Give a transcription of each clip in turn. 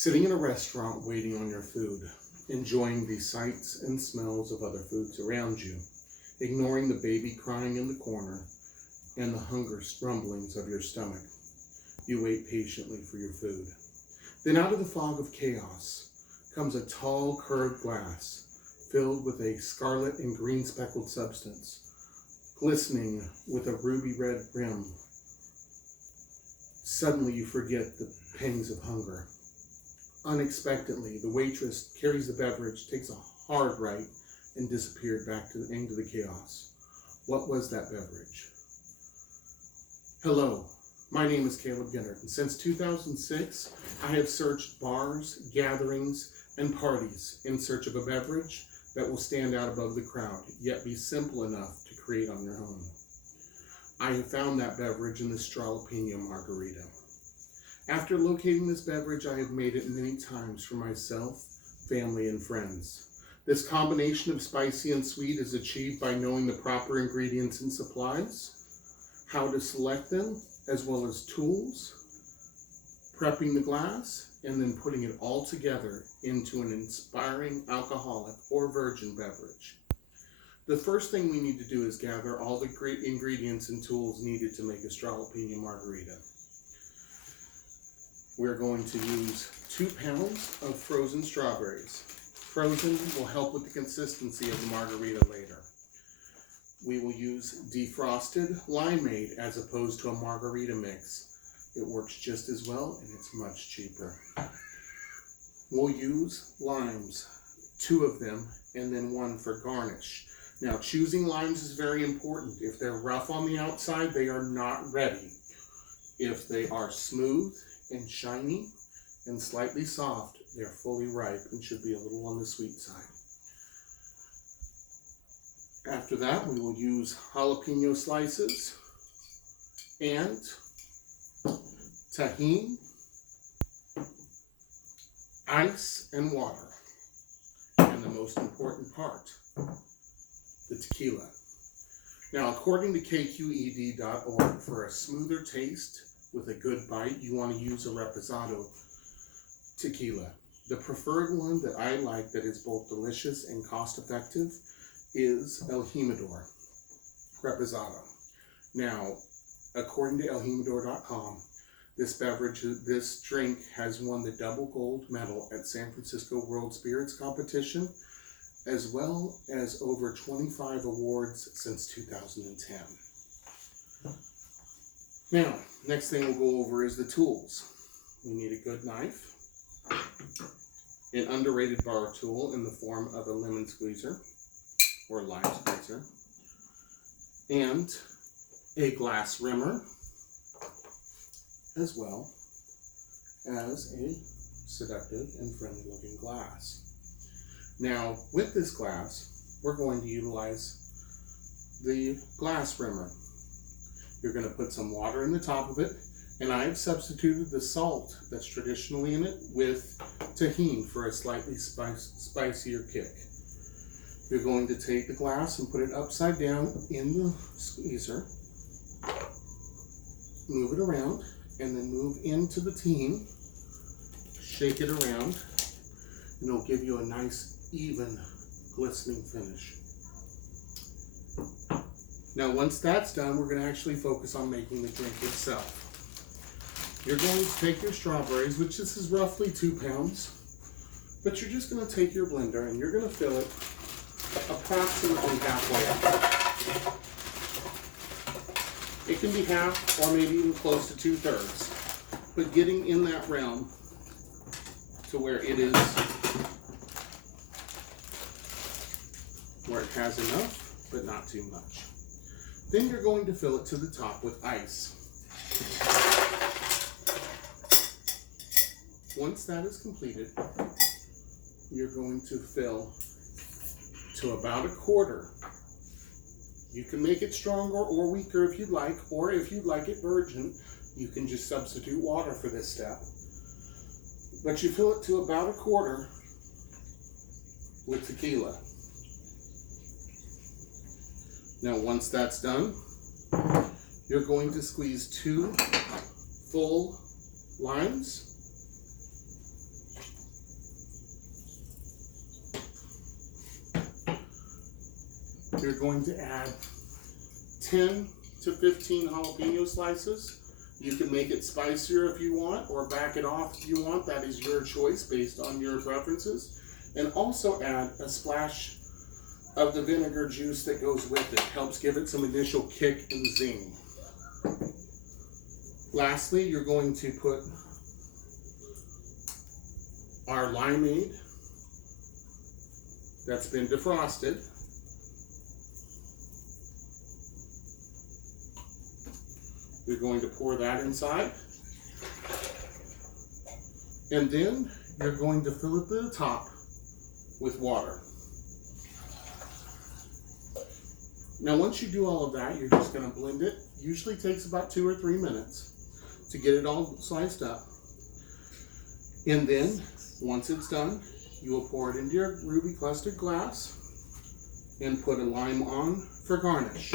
Sitting in a restaurant waiting on your food, enjoying the sights and smells of other foods around you, ignoring the baby crying in the corner and the hunger rumblings of your stomach. You wait patiently for your food. Then out of the fog of chaos comes a tall curved glass filled with a scarlet and green speckled substance, glistening with a ruby red rim. Suddenly you forget the pangs of hunger. Unexpectedly, the waitress carries the beverage, takes a hard right, and disappeared back into the chaos. What was that beverage? Hello, my name is Caleb Ginnert, and since 2006, I have searched bars, gatherings, and parties in search of a beverage that will stand out above the crowd, yet be simple enough to create on your own. I have found that beverage in the Jalapeno Margarita. After locating this beverage, I have made it many times for myself, family, and friends. This combination of spicy and sweet is achieved by knowing the proper ingredients and supplies, how to select them, as well as tools, prepping the glass, and then putting it all together into an inspiring alcoholic or virgin beverage. The first thing we need to do is gather all the great ingredients and tools needed to make a Jalapeno Margarita. We're going to use 2 pounds of frozen strawberries. Frozen will help with the consistency of the margarita later. We will use defrosted limeade as opposed to a margarita mix. It works just as well and it's much cheaper. We'll use limes, 2 of them, and then 1 for garnish. Now, choosing limes is very important. If they're rough on the outside, they are not ready. If they are smooth and shiny and slightly soft, they're fully ripe and should be a little on the sweet side. After that, we will use jalapeno slices and tahini, ice, and water. And the most important part, the tequila. Now, according to kqed.org, for a smoother taste with a good bite, you want to use a reposado tequila. The preferred one that I like that is both delicious and cost-effective is El Jimador Reposado. Now, according to eljimador.com, this drink has won the double gold medal at San Francisco World Spirits Competition, as well as over 25 awards since 2010. Now, next thing we'll go over is the tools. We need a good knife, an underrated bar tool in the form of a lemon squeezer or lime squeezer, and a glass rimmer, as well as a seductive and friendly looking glass. Now, with this glass, we're going to utilize the glass rimmer. You're going to put some water in the top of it, and I've substituted the salt that's traditionally in it with tahini for a slightly spicier kick. You're going to take the glass and put it upside down in the squeezer, move it around, and then move into the tahini, shake it around, and it'll give you a nice, even, glistening finish. Now, once that's done, we're going to actually focus on making the drink itself. You're going to take your strawberries, which this is roughly 2 pounds, but you're just going to take your blender and you're going to fill it approximately halfway up. It can be half or maybe even close to 2/3, but getting in that realm to where it is, where it has enough, but not too much. Then you're going to fill it to the top with ice. Once that is completed, you're going to fill to about 1/4. You can make it stronger or weaker if you'd like, or if you'd like it virgin, you can just substitute water for this step. But you fill it to about 1/4 with tequila. Now, once that's done, you're going to squeeze 2 full limes You're going to add 10 to 15 jalapeno slices. You can make it spicier if you want, or back it off if you want. That is your choice based on your preferences. And also add a splash of the vinegar juice that goes with it. Helps give it some initial kick and zing. Lastly, you're going to put our limeade that's been defrosted. You're going to pour that inside. And then you're going to fill it to the top with water. Now once you do all of that, you're just going to blend it. Usually takes about 2 or 3 minutes to get it all sliced up. And then, once it's done, you will pour it into your ruby clustered glass and put a lime on for garnish.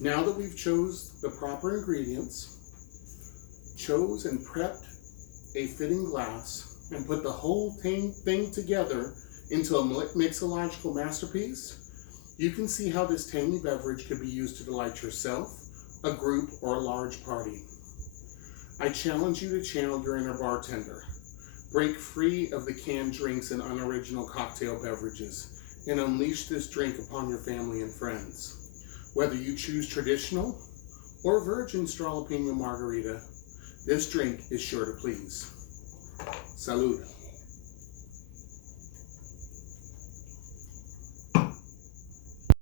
Now that we've chose the proper ingredients, chose and prepped a fitting glass, and put the whole thing together into a mixological masterpiece, you can see how this tangy beverage could be used to delight yourself, a group, or a large party. I challenge you to channel your inner bartender. Break free of the canned drinks and unoriginal cocktail beverages, and unleash this drink upon your family and friends. Whether you choose traditional or virgin jalapeno margarita, this drink is sure to please. Salud.